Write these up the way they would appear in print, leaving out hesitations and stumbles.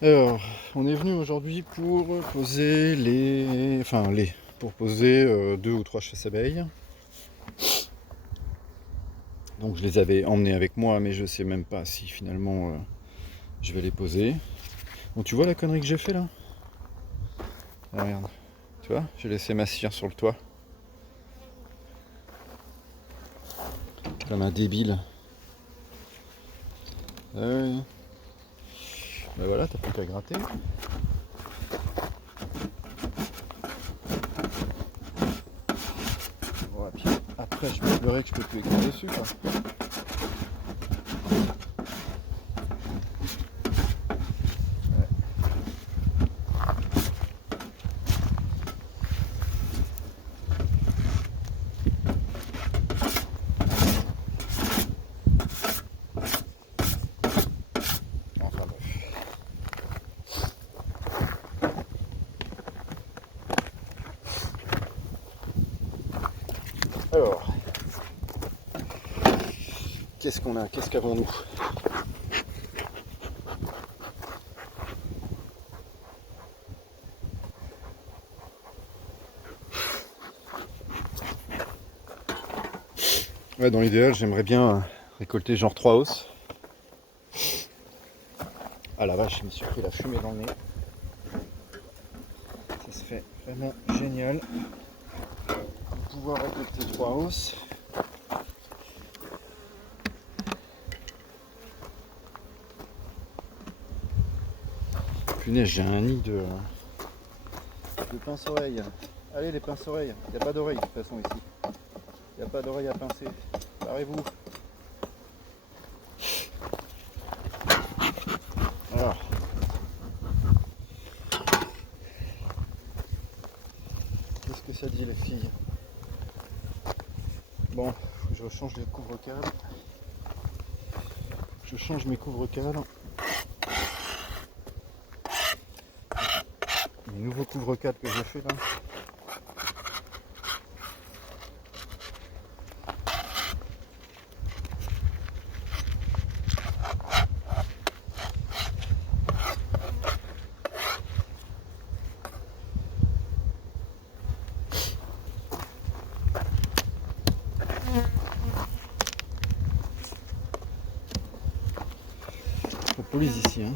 Alors, on est venu aujourd'hui pour poser pour poser 2 ou 3 chasses abeilles. Donc je les avais emmenés avec moi, mais je sais même pas si finalement je vais les poser. Bon, tu vois la connerie que j'ai fait là? Ah, regarde, tu vois, j'ai laissé ma cire sur le toit. Comme un débile. Ah ouais. Ben voilà, t'as plus qu'à gratter. Voilà, puis après je me pleurais que je peux plus écrire dessus quoi. Enfin bref. Alors, qu'est-ce qu'on a? Qu'est-ce qu'avons-nous? Ouais, dans l'idéal, j'aimerais bien récolter genre 3 hausses. Ah la vache, je me suis pris la fumée dans le nez. Ça serait vraiment génial de pouvoir récolter 3 hausses. Punaise, j'ai un nid de pince-oreilles. Allez les pince-oreilles, il n'y a pas d'oreille de toute façon ici. Il n'y a pas d'oreille à pincer. Barrez-vous. Alors. Qu'est-ce que ça dit les filles? Bon, faut que je change les couvre-cadres. Je change mes couvre-cadres. Les nouveaux couvre-cadres que j'ai fait là. Pas de police ici hein.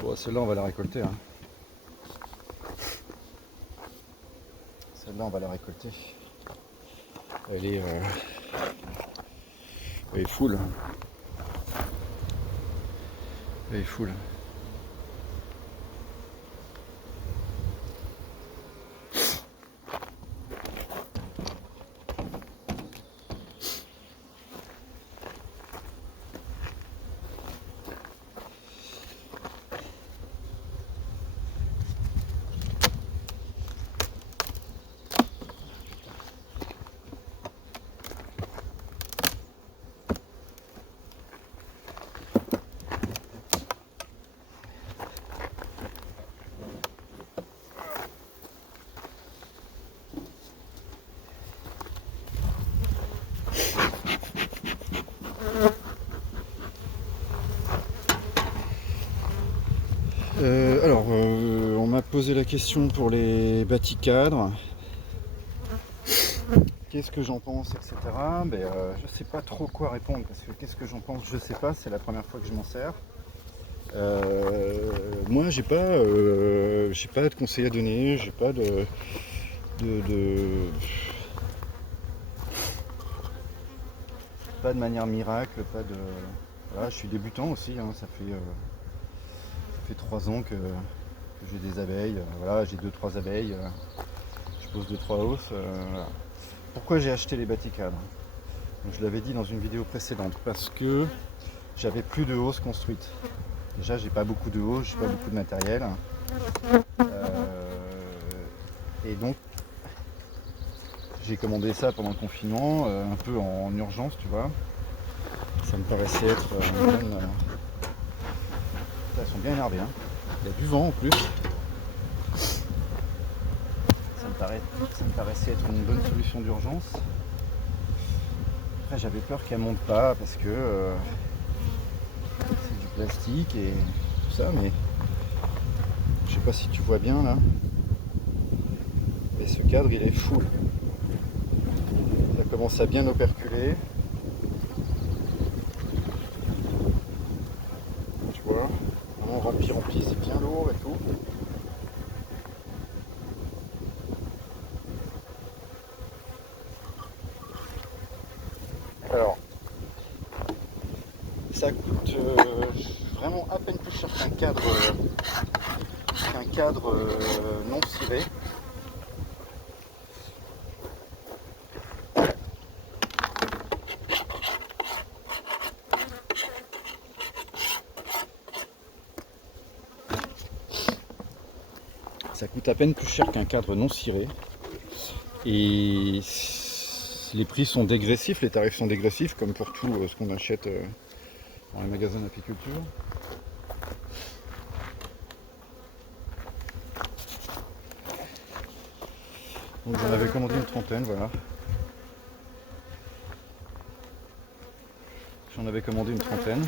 Bon, celle-là on va la récolter hein. Celle-là on va la récolter. Elle est full. Elle est full. On m'a posé la question pour les bâticadres. Qu'est-ce que j'en pense, etc. Je sais pas trop quoi répondre parce que qu'est-ce que j'en pense, je sais pas, c'est la première fois que je m'en sers. Moi, j'ai pas de conseils à donner, j'ai pas pas de manière miracle, pas de. Voilà, je suis débutant aussi, hein, ça fait 3 ans que j'ai des abeilles, voilà, j'ai 2-3 abeilles, je pose 2-3 hausses. Voilà. Pourquoi j'ai acheté les bâticadres? Je l'avais dit dans une vidéo précédente, parce que j'avais plus de hausses construites. Déjà, j'ai pas beaucoup de hausses, j'ai pas beaucoup de matériel. Et donc, j'ai commandé ça pendant le confinement, un peu en urgence, tu vois. Ça me paraissait être une bonne. Elles sont bien énervées, hein. Il y a du vent en plus. Ça me paraissait être une bonne solution d'urgence. Après j'avais peur qu'elle monte pas parce que c'est du plastique et tout ça, mais je sais pas si tu vois bien là. Et ce cadre il est full. Ça commence à bien operculer. Tu vois, vraiment rempli, c'est bien lourd et tout. Alors, ça coûte vraiment à peine plus cher qu'un cadre non ciré. Ça coûte à peine plus cher qu'un cadre non ciré. Et les prix sont dégressifs, les tarifs sont dégressifs, comme pour tout ce qu'on achète dans les magasins d'apiculture. Donc j'en avais commandé une trentaine, voilà. J'en avais commandé une trentaine.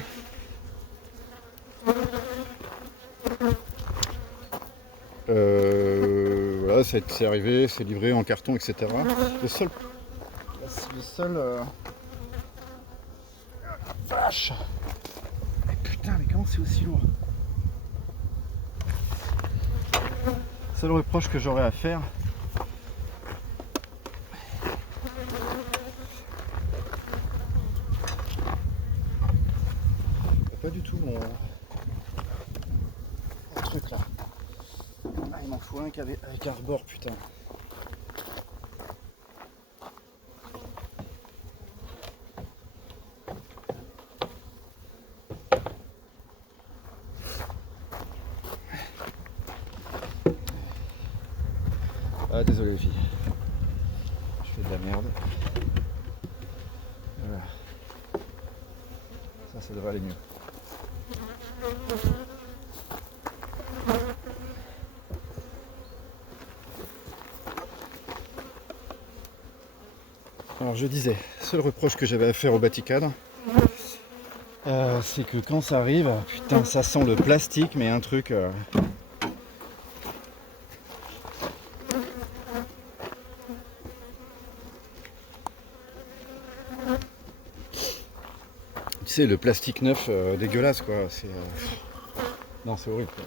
Voilà, c'est arrivé, c'est livré en carton, etc. Le seul... Vache! Mais putain, mais comment c'est aussi lourd? Le seul reproche que j'aurais à faire, pas du tout mon truc là. Ah, il m'en faut un avec Arbor, putain. Ah, désolé les filles. Je fais de la merde. Voilà. Ça devrait aller mieux. Alors je disais, seul reproche que j'avais à faire au Baticadre, c'est que quand ça arrive, putain ça sent le plastique, mais un truc... Tu sais, le plastique neuf dégueulasse quoi, c'est... Non, c'est horrible quoi.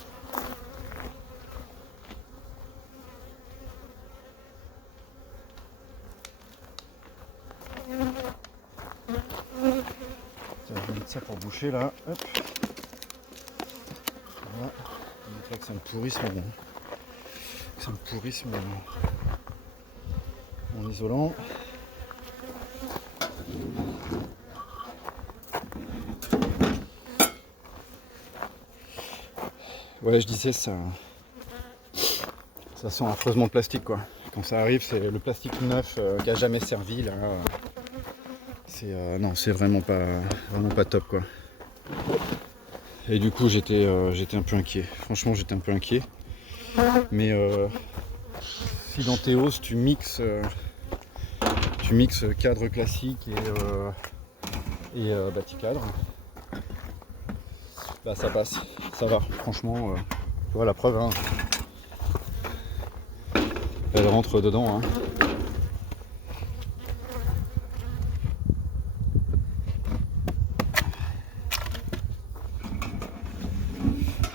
Tiens, je vais mettre ça pour boucher là, hop. Voilà, je mettrai que ça me pourrisse mon isolant. Ouais, je disais ça sent affreusement le plastique quoi. Quand ça arrive, c'est le plastique neuf qui a jamais servi là. C'est non, c'est vraiment pas top quoi. Et du coup, j'étais un peu inquiet. Franchement, j'étais un peu inquiet. Mais si dans tes hausses tu mixes cadre classique et Baticadre, bah ça passe, ça va. Franchement, tu vois la preuve. Hein. Elle rentre dedans. Hein.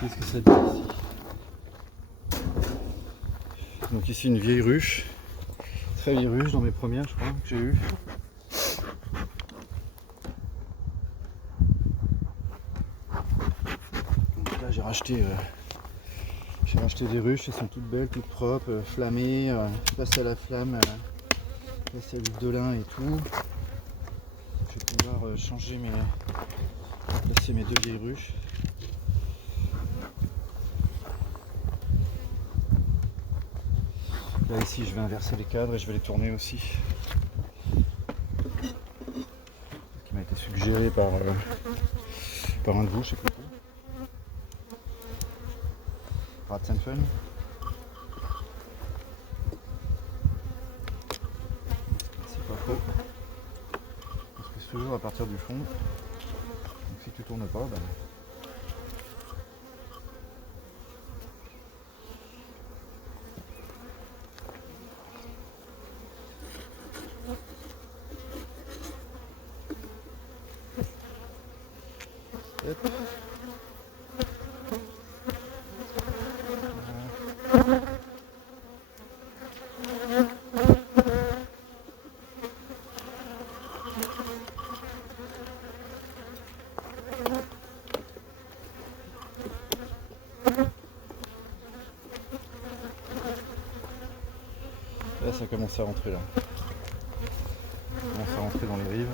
Qu'est-ce que ça dit ici? Donc ici une vieille ruche. Très vieille ruche dans mes premières je crois que j'ai eu. Donc là j'ai racheté des ruches, elles sont toutes belles, toutes propres, flammées, passées à la flamme, passées à l'huile de lin et tout. Je vais pouvoir placer mes deux vieilles ruches. Là ici je vais inverser les cadres et je vais les tourner aussi. Qui m'a été suggéré par un de vous, je sais plus. Rats and Fun. C'est pas faux. Parce toujours à partir du fond. Donc si tu tournes pas, bah... Hop. Là, ça commence à rentrer là. Ça commence à rentrer dans les rives.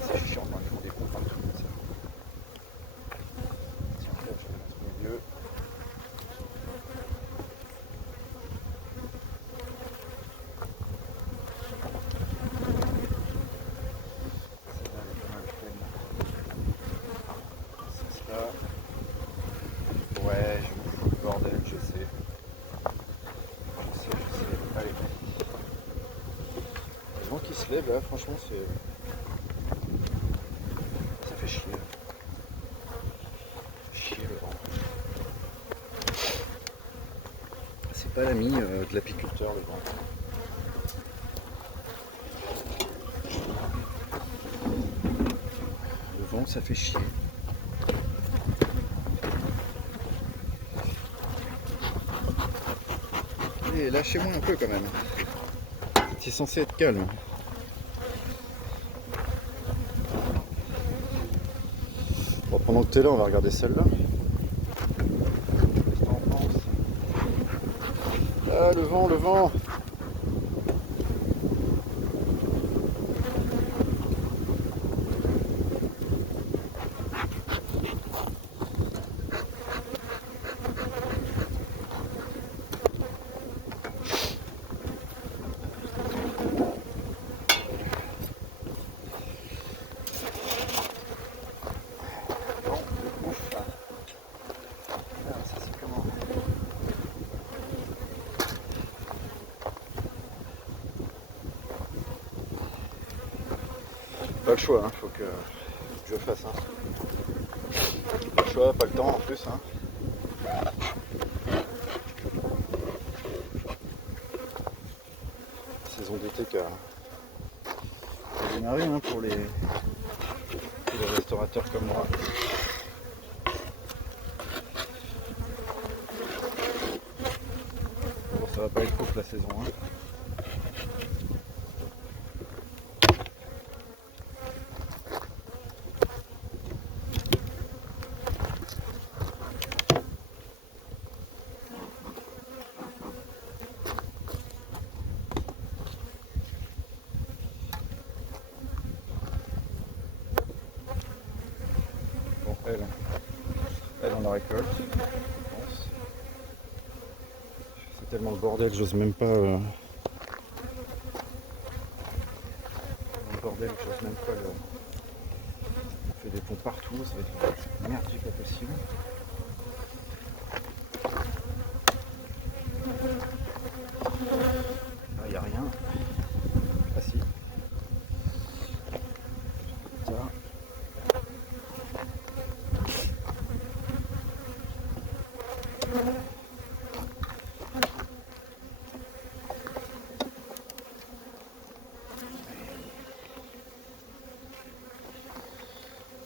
C'est chiant quand ils font des pompes partout comme ça. Tiens, là, je vais dans ce milieu. Celle-là, elle est pas mal pleine. C'est ça. Ouais, je me fous le bordel, je sais. Je sais. Allez. Le vent qui se lève là, franchement, c'est... ça fait chier. Chier le vent. C'est pas l'ami de l'apiculteur le vent. Le vent, ça fait chier. Allez, lâchez-moi un peu quand même. C'est censé être calme. Bon, pendant que t'es là, on va regarder celle-là. Qu'est-ce que t'en penses? Ah, le vent, le vent! Pas le choix, hein, faut que je le fasse. Hein. Pas le choix, pas le temps en plus. Hein. Saison d'été qui a démarré hein, pour les restaurateurs comme moi. Bon, ça va pas être courte la saison. Hein. la récolte, je pense. C'est tellement le bordel, j'ose même pas. Le bordel, j'ose même pas le. On fait des ponts partout, ça va être merdique pas possible. Là, il n'y a rien. Ah si. Ça.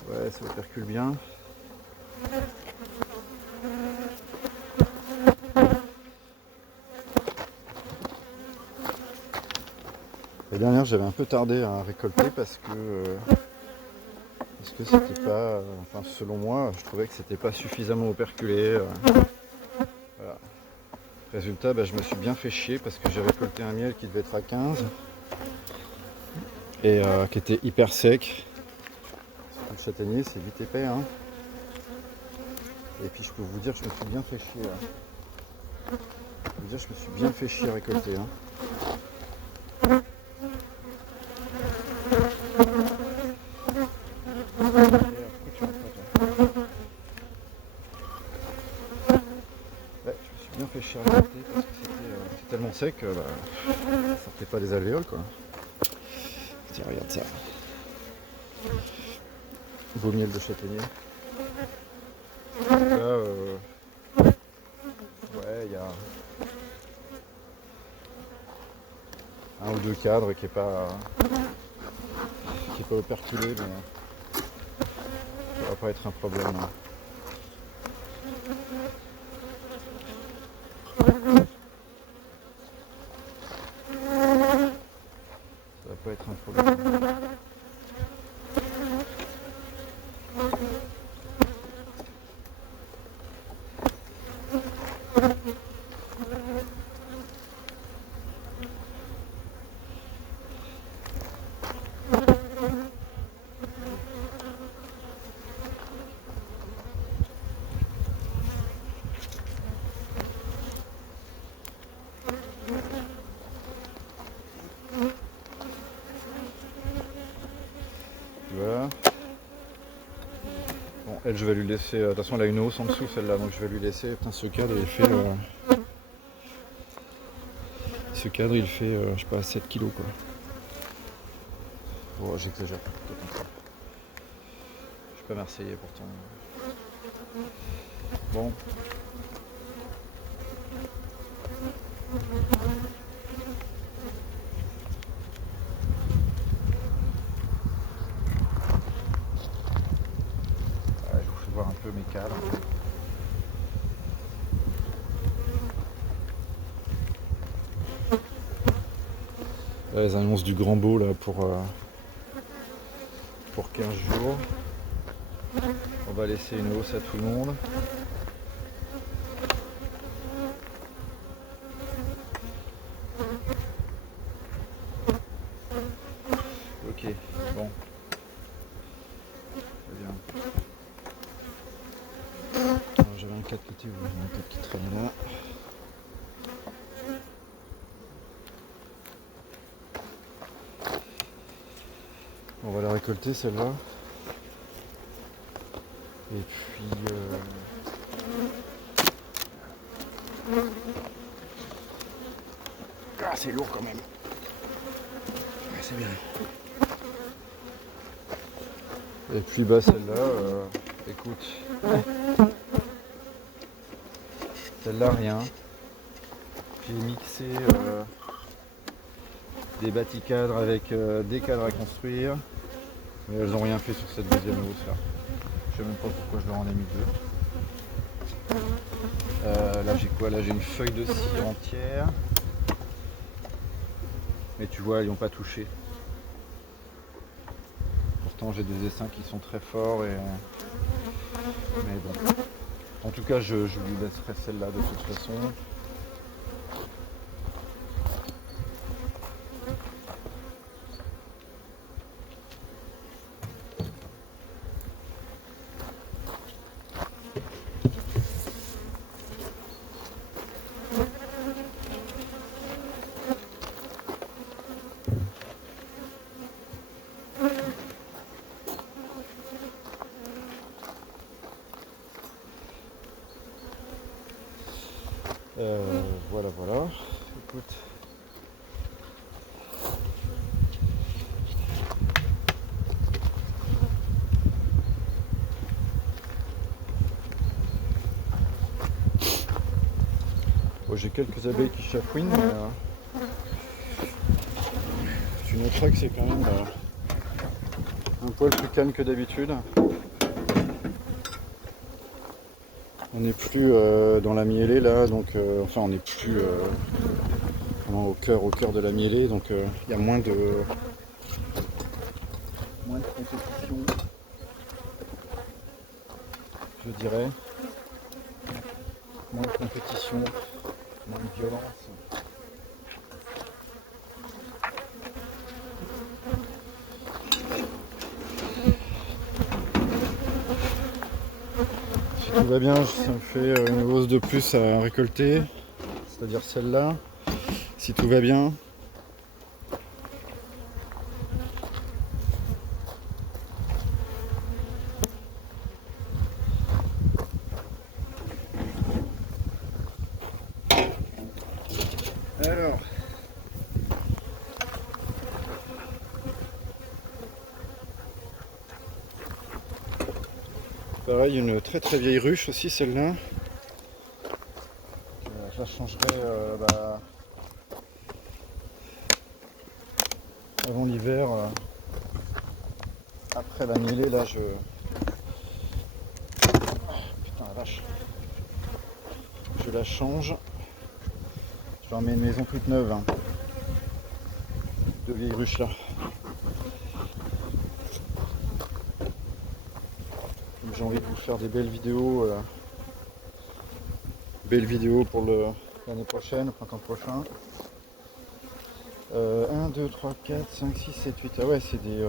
Ouais, ça percule bien. La dernière, j'avais un peu tardé à récolter parce que c'était pas, enfin selon moi, je trouvais que c'était pas suffisamment operculé. Voilà. Résultat, je me suis bien fait chier parce que j'ai récolté un miel qui devait être à 15 et qui était hyper sec. Surtout le châtaignier, c'est vite épais. Hein. Et puis je peux vous dire que je me suis bien fait chier. Là. Je peux vous dire que je me suis bien fait chier à récolter. Hein. Ouais, je me suis bien fait chier à récolter parce que c'était tellement sec que ça sortait pas des alvéoles quoi. Tiens, regarde ça. Beau miel de châtaignier. Là, ouais, il y a un ou deux cadres qui est pas operculé, mais ça va pas être un problème. Hein. Ça va pas être un problème. Voilà. Bon, elle, je vais lui laisser. De toute façon, elle a une hausse en dessous, celle-là, donc je vais lui laisser. Putain, ce cadre, il fait. Ce cadre, il fait, je sais pas, 7 kilos, quoi. Bon, j'exagère. Je suis pas marseillais, pourtant. Bon. Je vous fais voir un peu mes cadres. Là, les annonces du grand beau là pour 15 jours. On va laisser une hausse à tout le monde. Ok, bon. Très bien. Alors, j'avais un 4 côté, j'avais un 4 qui traînait là. On va la récolter celle-là. Et puis ah, c'est lourd quand même. Ouais, c'est bien. Et puis celle-là, écoute. Celle-là rien. J'ai mixé des bâticadres avec des cadres à construire. Mais elles n'ont rien fait sur cette deuxième hausse là. Je sais même pas pourquoi je leur en ai mis deux. Là j'ai quoi? Là j'ai une feuille de cire entière. Mais tu vois, ils n'ont pas touché. Pourtant j'ai des essaims qui sont très forts et. Mais bon. En tout cas je lui laisserai celle-là de toute façon. Voilà, voilà. Écoute. Bon, j'ai quelques abeilles qui chafouinent, mais tu noteras que c'est quand même un poil plus calme que d'habitude. On n'est plus dans la mielée là, donc enfin on n'est plus vraiment au cœur de la mielée, donc il y a moins de compétition, je dirais, moins de compétition, moins de violence. Si tout va bien, ça me fait une hausse de plus à récolter, c'est-à-dire celle-là. Si tout va bien. Alors. Pareil, une très très vieille ruche aussi, celle-là. Je la changerai avant l'hiver. Après la mêlée, là, putain, la vache. Je la change. Je leur mets une maison toute neuve. Hein. Deux vieilles ruches là. J'ai envie de vous faire des belles vidéos. Pour l'année prochaine, le printemps prochain. 1, 2, 3, 4, 5, 6, 7, 8. Ah ouais, c'est des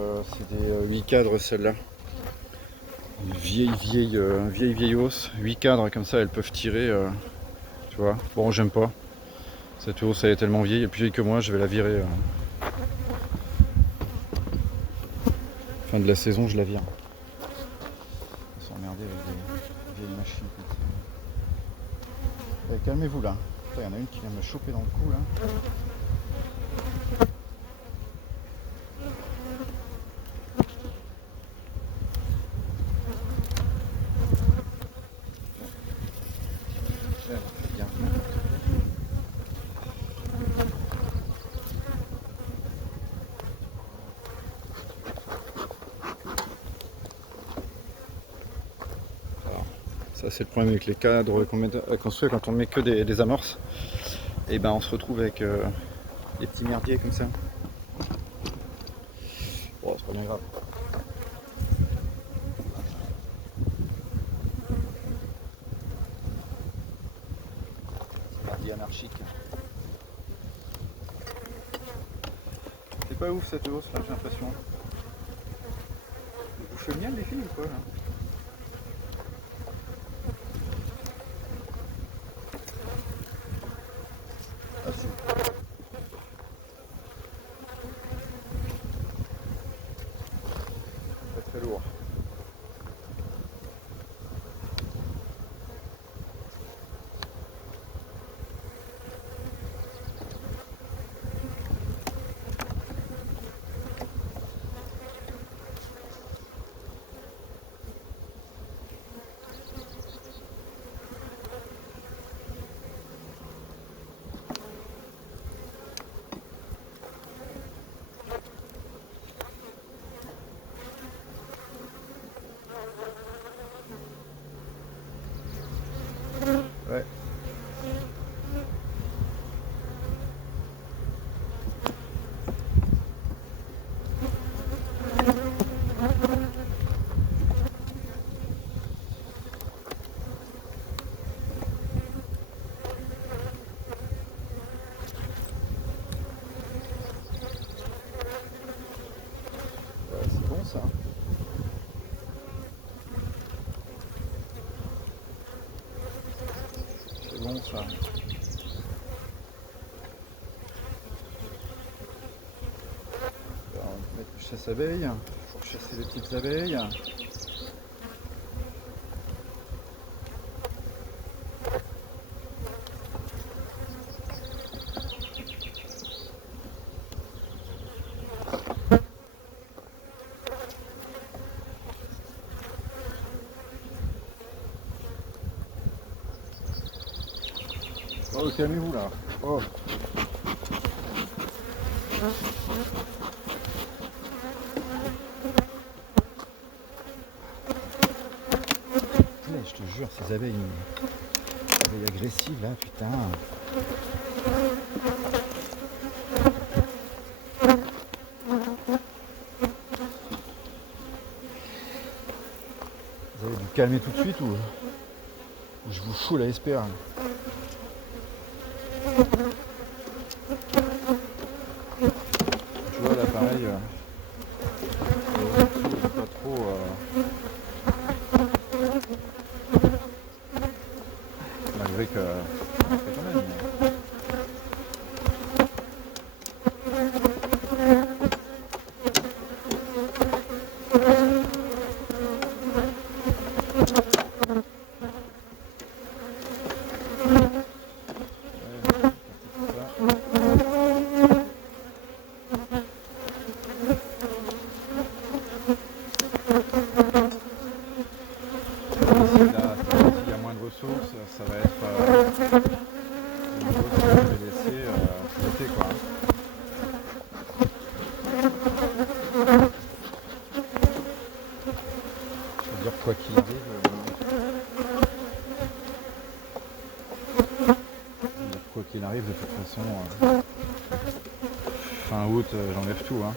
8 cadres celle-là. Une vieille hausse. 8 cadres comme ça, elles peuvent tirer. Tu vois. Bon, j'aime pas. Cette hausse elle est tellement vieille, et plus vieille que moi, je vais la virer. Fin de la saison, je la vire. On va s'emmerder avec des vieilles machines. Calmez-vous là. Il y en a une qui vient me choper dans le cou là. Ça c'est le problème avec les cadres qu'on met à construire quand on met que des amorces. Et ben on se retrouve avec des petits merdiers comme ça. Bon, c'est pas bien grave. Merdier anarchique. C'est pas ouf cette hausse là, j'ai l'impression. Vous bouffez le miel les filles ou quoi là? Ah si. Très très lourd. Ouais. C'est bon ça. C'est bon ça. Alors, on va mettre le chasse-abeilles pour chasser les petites abeilles. Oh, calmez-vous là. Oh. Putain, je te jure, ces abeilles agressives là, putain. Vous avez dû calmer tout de suite ou je vous fous la SPA. Tu vois là pareil, pas trop malgré que quand même. S'il y a moins de ressources, ça va être une chose que je vais laisser l'été quoi. Je veux dire quoi qu'il arrive, de toute façon, fin août, j'enlève tout. Hein.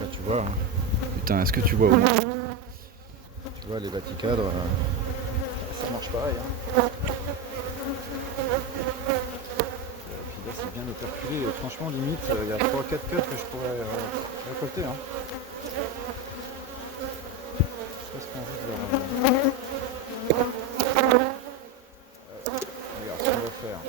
Là tu vois. Hein. Putain, est-ce que tu vois où tu vois les baticadres, ça marche pareil. Hein. Puis là c'est bien operculé. Franchement limite il y a 3-4 cuts que je pourrais récolter. Hein. Qu'est-ce qu'on veut de regarde ce qu'on va faire.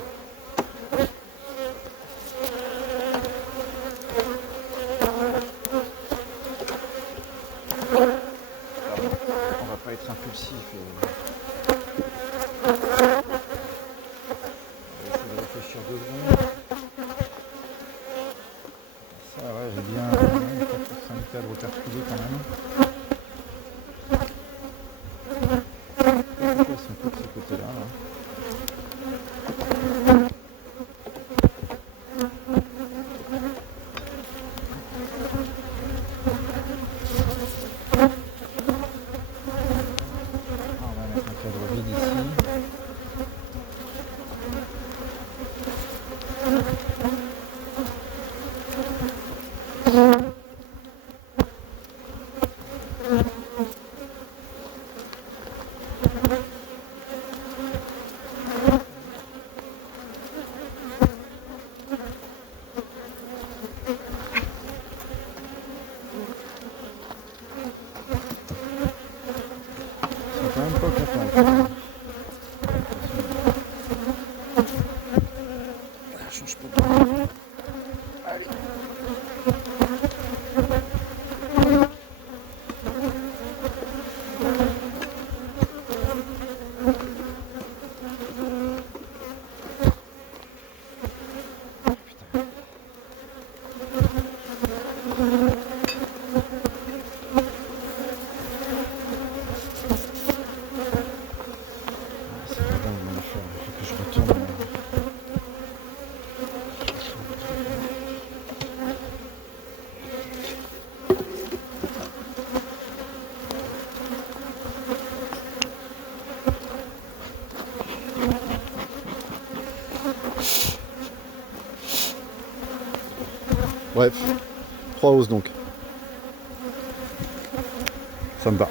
On va pas être impulsif. On va essayer de réfléchir 2 secondes. Ça ouais, j'ai bien 4-5 cadres operculés quand même. Ils sont tous de ce côté-là. Là. On va mettre un cadre vide ici. C'est quand même pas content. Change pas de... Allez. C'est pas dingue mon affaire, il faut que je retourne. Bref, 3 hausses donc. Ça me va.